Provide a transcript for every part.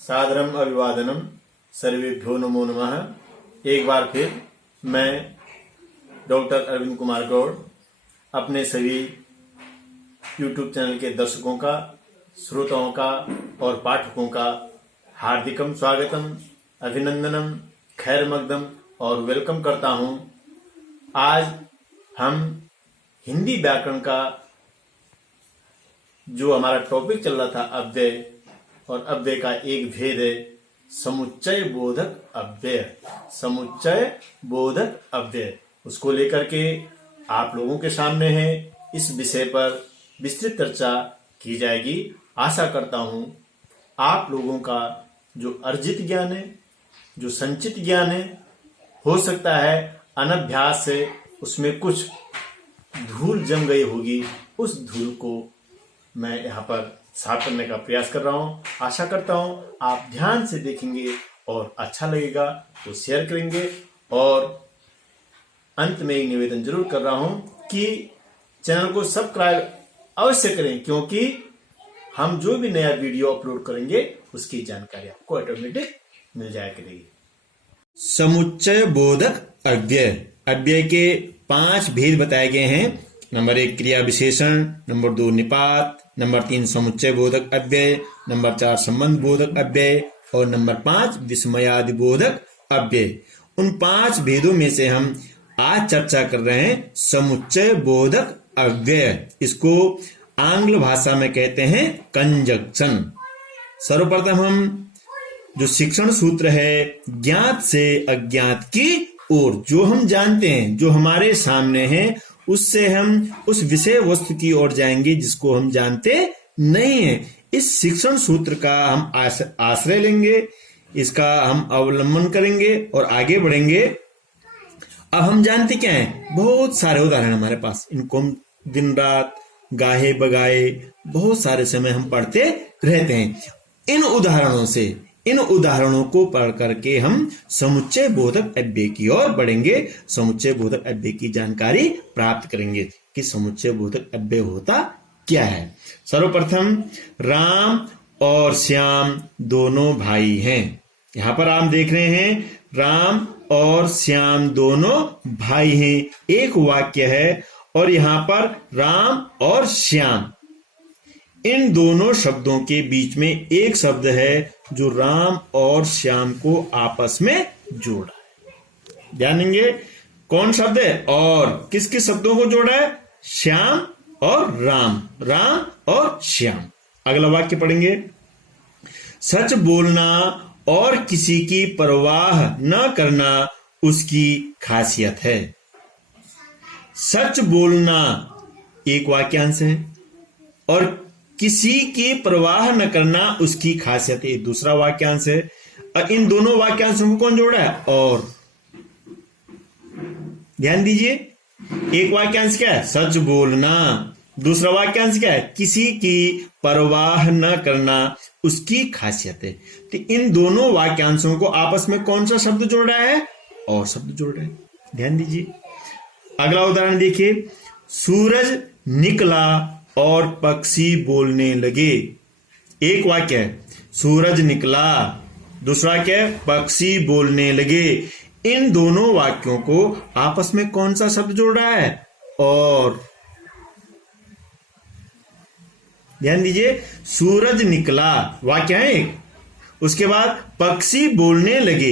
सादरम अभिवादनम सर्वेभ्यो नमो नमः। एक बार फिर मैं डॉक्टर अरविंद कुमार गौड़ अपने सभी यूट्यूब चैनल के दर्शकों का, श्रोताओं का और पाठकों का हार्दिकम स्वागतम, अभिनंदनम, खैर मकदम और वेलकम करता हूं। आज हम हिंदी व्याकरण का जो हमारा टॉपिक चल रहा था अव्यय, और अव्यय का एक भेद है समुच्चय बोधक अव्यय। समुच्चय बोधक अव्यय, उसको लेकर के आप लोगों के सामने है। इस विषय पर विस्तृत चर्चा की जाएगी। आशा करता हूं आप लोगों का जो अर्जित ज्ञान है, जो संचित ज्ञान है, हो सकता है अनभ्यास से उसमें कुछ धूल जम गई होगी। उस धूल को मैं यहाँ पर साफ करने का प्रयास कर रहा हूँ। आशा करता हूँ आप ध्यान से देखेंगे और अच्छा लगेगा तो शेयर करेंगे। और अंत में एक निवेदन जरूर कर रहा हूँ कि चैनल को सब्सक्राइब अवश्य करें, क्योंकि हम जो भी नया वीडियो अपलोड करेंगे उसकी जानकारी आपको ऑटोमेटिक मिल जाया करेगी। समुच्चय बोधक अव्यय। अव्यय के 5 भेद बताए गए हैं। नंबर 1 क्रिया विशेषण, नंबर 2 निपात, नंबर 3 समुच्चय बोधक अव्यय, नंबर 4 संबंध बोधक अव्यय और नंबर 5 विस्मयादि बोधक अव्यय। उन 5 भेदों में से हम आज चर्चा कर रहे हैं समुच्चय बोधक अव्यय। इसको आंग्ल भाषा में कहते हैं कंजक्शन। सर्वप्रथम हम जो शिक्षण सूत्र है, ज्ञात से अज्ञात की ओर, जो हम जानते हैं, जो हमारे सामने है, उससे हम उस विषय वस्तु की ओर जाएंगे जिसको हम जानते नहीं है। इस शिक्षण सूत्र का हम आश्रय लेंगे, इसका हम अवलंबन करेंगे और आगे बढ़ेंगे। अब हम जानते क्या है, बहुत सारे उदाहरण हमारे पास, इनको हम दिन रात गाहे बगाए बहुत सारे समय हम पढ़ते रहते हैं। इन उदाहरणों को पढ़ करके हम समुच्चय बोधक अव्यय की ओर बढ़ेंगे। समुच्चय बोधक अव्यय की जानकारी प्राप्त करेंगे कि समुच्चय बोधक अव्यय होता क्या है। सर्वप्रथम राम और श्याम दोनों भाई हैं। यहां पर आप देख रहे हैं राम और श्याम दोनों भाई हैं। एक वाक्य है और यहां पर राम और श्याम, इन दोनों शब्दों के बीच में एक शब्द है जो राम और श्याम को आपस में जोड़ा है। ध्यान देंगे कौन शब्द है और किस किस शब्दों को जोड़ा है, श्याम और राम, राम और श्याम। अगला वाक्य पढ़ेंगे, सच बोलना और किसी की परवाह न करना उसकी खासियत है। सच बोलना एक वाक्यांश है और किसी की परवाह न करना उसकी खासियत है दूसरा वाक्यांश है। और इन दोनों वाक्यांशों को कौन जोड़ा है, और ध्यान दीजिए, एक वाक्यांश क्या है, सच बोलना, दूसरा वाक्यांश क्या है, किसी की परवाह न करना उसकी खासियत है। तो इन दोनों वाक्यांशों को आपस में कौन सा शब्द जोड़ रहा है, और शब्द जोड़ रहा है। ध्यान दीजिए, अगला उदाहरण देखिए, सूरज निकला और पक्षी बोलने लगे। एक वाक्य है सूरज निकला, दूसरा क्या है, पक्षी बोलने लगे। इन दोनों वाक्यों को आपस में कौन सा शब्द जोड़ रहा है, और ध्यान दीजिए, सूरज निकला वाक्य है एक, उसके बाद पक्षी बोलने लगे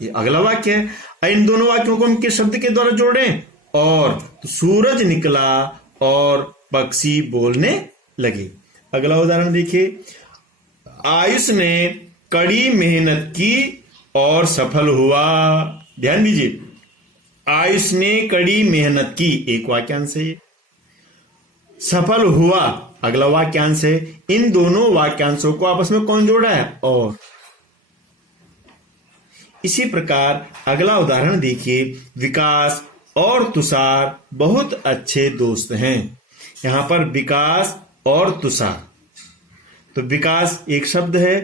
ये अगला वाक्य है। इन दोनों वाक्यों को हम किस शब्द के द्वारा जोड़ें, और तो सूरज निकला और पक्षी बोलने लगे। अगला उदाहरण देखिए, आयुष ने कड़ी मेहनत की और सफल हुआ। ध्यान दीजिए, आयुष ने कड़ी मेहनत की एक वाक्यांश है, सफल हुआ अगला वाक्यांश है। इन दोनों वाक्यांशों को आपस में कौन जोड़ा है, और। इसी प्रकार अगला उदाहरण देखिए, विकास और तुषार बहुत अच्छे दोस्त हैं। यहां पर विकास और तुषार, तो विकास एक शब्द है,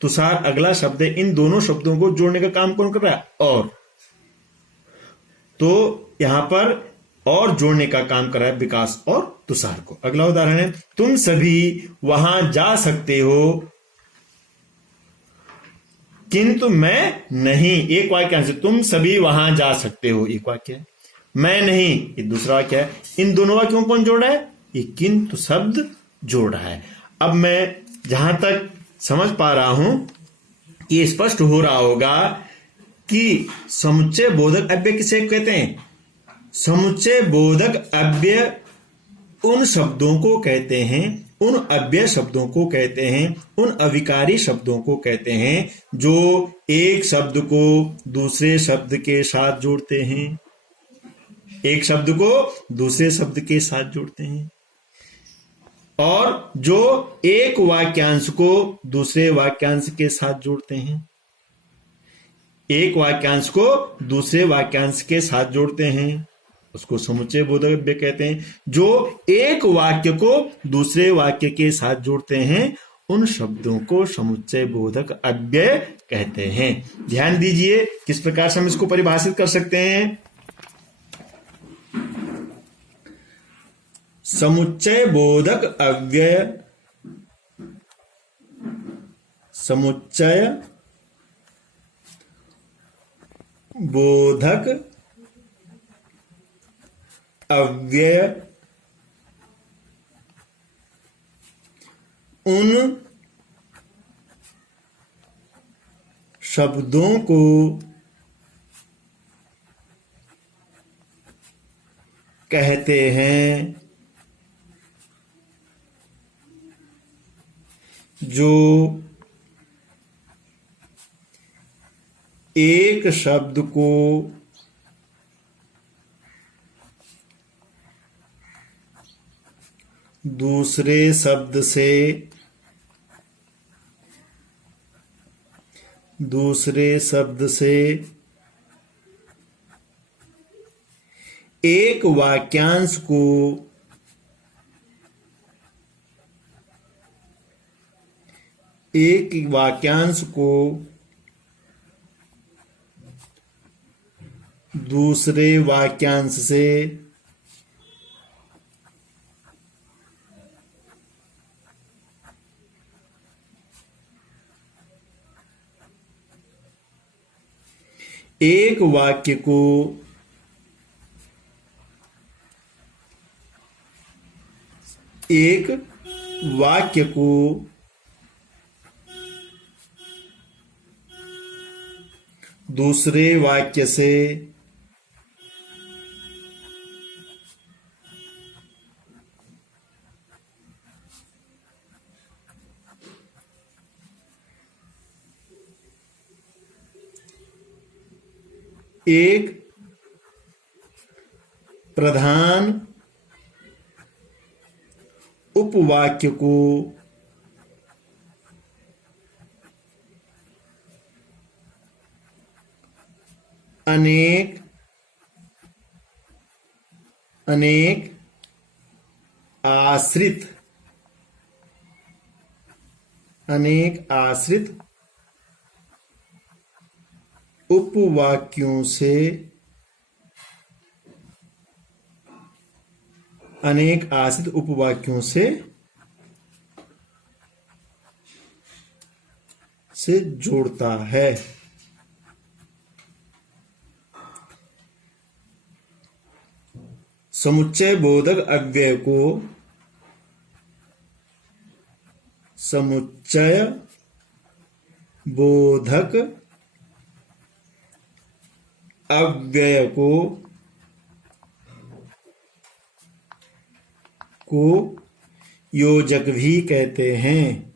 तुषार अगला शब्द है। इन दोनों शब्दों को जोड़ने का काम कौन कर रहा है, और। तो यहां पर और जोड़ने का काम कर रहा है विकास और तुषार को। अगला उदाहरण है, तुम सभी वहां जा सकते हो किंतु मैं नहीं, एक वाक्यांश, तुम सभी वहां जा सकते हो, एक वाक्य है। मैं नहीं, ये दूसरा वाक्य है। इन दोनों वाक्यों को कौन जोड़ रहा है? ये किंतु शब्द जोड़ रहा है। अब मैं जहां तक समझ पा रहा हूं, ये स्पष्ट हो रहा होगा कि समुच्चय बोधक अव्यय किसे कहते हैं? समुच्चय बोधक अव्यय उन शब्दों को कहते हैं, उन अव्यय शब्दों को कहते हैं, उन अविकारी शब्दों को कहते हैं जो एक शब्द को दूसरे शब्द के साथ जोड़ते हैं, एक शब्द को दूसरे शब्द के साथ जोड़ते हैं, और जो एक वाक्यांश को दूसरे वाक्यांश के साथ जोड़ते हैं, एक वाक्यांश को दूसरे वाक्यांश के साथ जोड़ते हैं, उसको समुच्चय बोधक अव्यय कहते हैं। जो एक वाक्य को दूसरे वाक्य के साथ जोड़ते हैं, उन शब्दों को समुच्चय बोधक अव्यय कहते हैं। ध्यान दीजिए किस प्रकार से हम इसको परिभाषित कर सकते हैं। समुच्चय बोधक अव्यय, समुच्चय बोधक अव्यय उन शब्दों को कहते हैं जो एक शब्द को दूसरे शब्द से एक वाक्यांश को दूसरे वाक्यांश से एक वाक्य को दूसरे वाक्य से एक प्रधान उपवाक्य को अनेक आश्रित उपवाक्यों से जोड़ता है। समुच्चय बोधक अव्यय को समुच्चय बोधक अव्यय को योजक भी कहते हैं।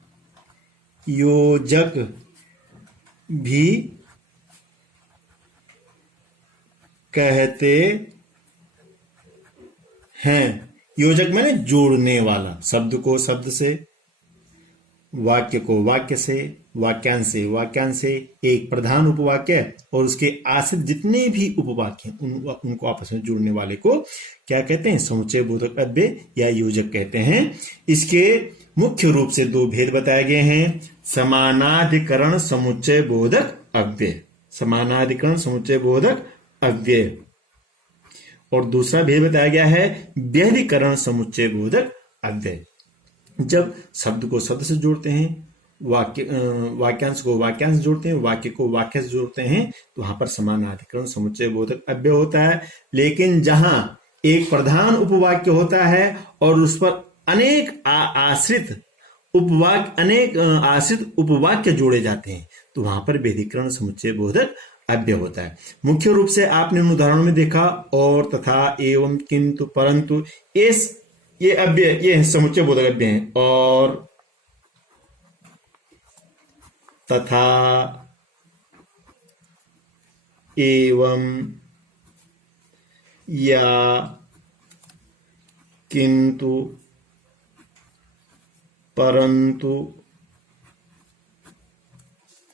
योजक भी कहते हैं। योजक माने जोड़ने वाला, शब्द को शब्द से, वाक्य को वाक्य से, वाक्यांश से, एक प्रधान उपवाक्य और उसके आश्रित जितने भी उपवाक्य उनको आपस में जोड़ने वाले को क्या कहते हैं? समुच्चय बोधक अव्यय या योजक कहते हैं। इसके मुख्य रूप से दो भेद बताए गए हैं। समानाधिकरण समुच्चय बोधक अव्यय, समानाधिकरण समुच्चय बोधक अव्यय, और दूसरा भेद बताया गया है व्यधिकरण समुच्चय बोधक अव्यय। जब शब्द को शब्द से जोड़ते हैं वाक्यांश को वाक्यांश से जोड़ते हैं, वाक्य को वाक्य से जोड़ते हैं, तो वहां पर समानाधिकरण समुच्चय बोधक अव्यय होता है। लेकिन जहां एक प्रधान उपवाक्य होता है और उस पर अनेक आश्रित उपवाक्य जोड़े जाते हैं, तो वहां पर व्यधिकरण समुच्चय बोधक अव्यय होता है। मुख्य रूप से आपने उन उदाहरणों में देखा और, तथा, एवं, किंतु, परंतु, ये अव्यय, ये समुच्चय बोधक अव्यय हैं। और, तथा, एवं, या, किंतु, परंतु,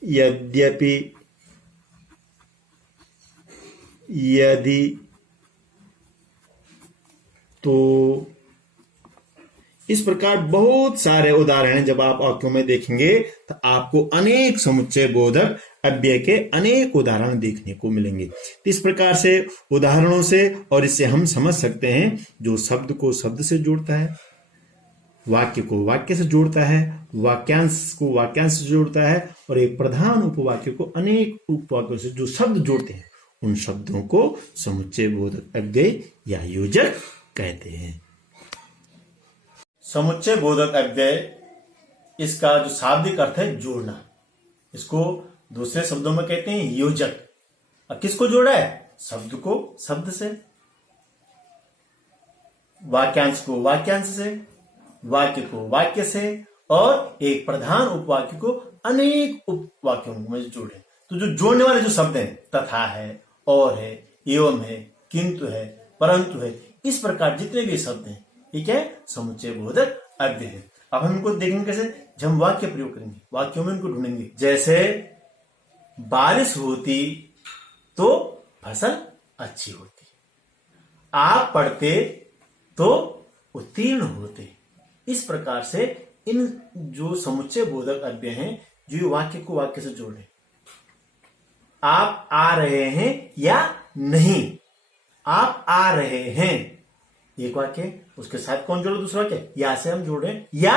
यद्यपि, यदि, तो, इस प्रकार बहुत सारे उदाहरण जब आप वाक्यों में देखेंगे तो आपको अनेक समुच्चय बोधक अव्यय के अनेक उदाहरण देखने को मिलेंगे। इस प्रकार से उदाहरणों से और इससे हम समझ सकते हैं, जो शब्द को शब्द से जोड़ता है, वाक्य को वाक्य से जोड़ता है, वाक्यांश को वाक्यांश से जोड़ता है, और एक प्रधान उपवाक्य को अनेक उपवाक्यों से जो शब्द जोड़ते हैं, उन शब्दों को समुच्चय बोधक अव्यय या योजक कहते हैं। समुच्चय बोधक अव्यय, इसका जो शाब्दिक अर्थ है जोड़ना, इसको दूसरे शब्दों में कहते हैं योजक। अब किसको जोड़ा है? शब्द को शब्द से, वाक्यांश को वाक्यांश से, वाक्य को वाक्य से, और एक प्रधान उपवाक्य को अनेक उपवाक्यों में जोड़े। तो जो जोड़ने वाले जो शब्द हैं, तथा है, और है, एवं है, किंतु है, परंतु है, इस प्रकार जितने भी शब्द हैं, ठीक है, समुच्चय बोधक अव्यय है। अब हम इनको देखेंगे कैसे, जब हम वाक्य प्रयोग करेंगे, वाक्यों में इनको ढूंढेंगे। जैसे बारिश होती तो फसल अच्छी होती, आप पढ़ते तो उत्तीर्ण होते। इस प्रकार से इन जो समुच्चय बोधक अव्यय हैं, जो वाक्य को वाक्य से जोड़े, आप आ रहे हैं या नहीं, आप आ रहे हैं एक वाक्य, उसके साथ कौन जोड़े? दूसरा वाक्य, या से हम जोड़े या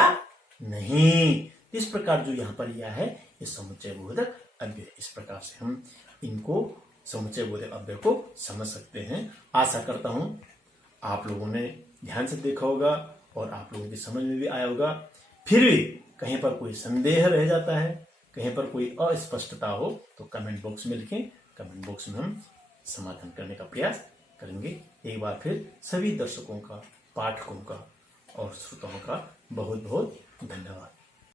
नहीं। इस प्रकार जो यहां पर या है, ये समुच्चय बोधक अव्यय। इस प्रकार से हम इनको समुच्चय बोधक अव्यय को समझ सकते हैं। आशा करता हूं आप लोगों ने ध्यान से देखा होगा और आप लोगों की समझ में भी आया होगा। फिर भी कहीं पर कोई संदेह रह जाता है, कहीं पर कोई अस्पष्टता हो, तो कमेंट बॉक्स में लिखें। कमेंट बॉक्स में हम समाधान करने का प्रयास करेंगे। एक बार फिर सभी दर्शकों का, पाठकों का और श्रोताओं का बहुत बहुत धन्यवाद।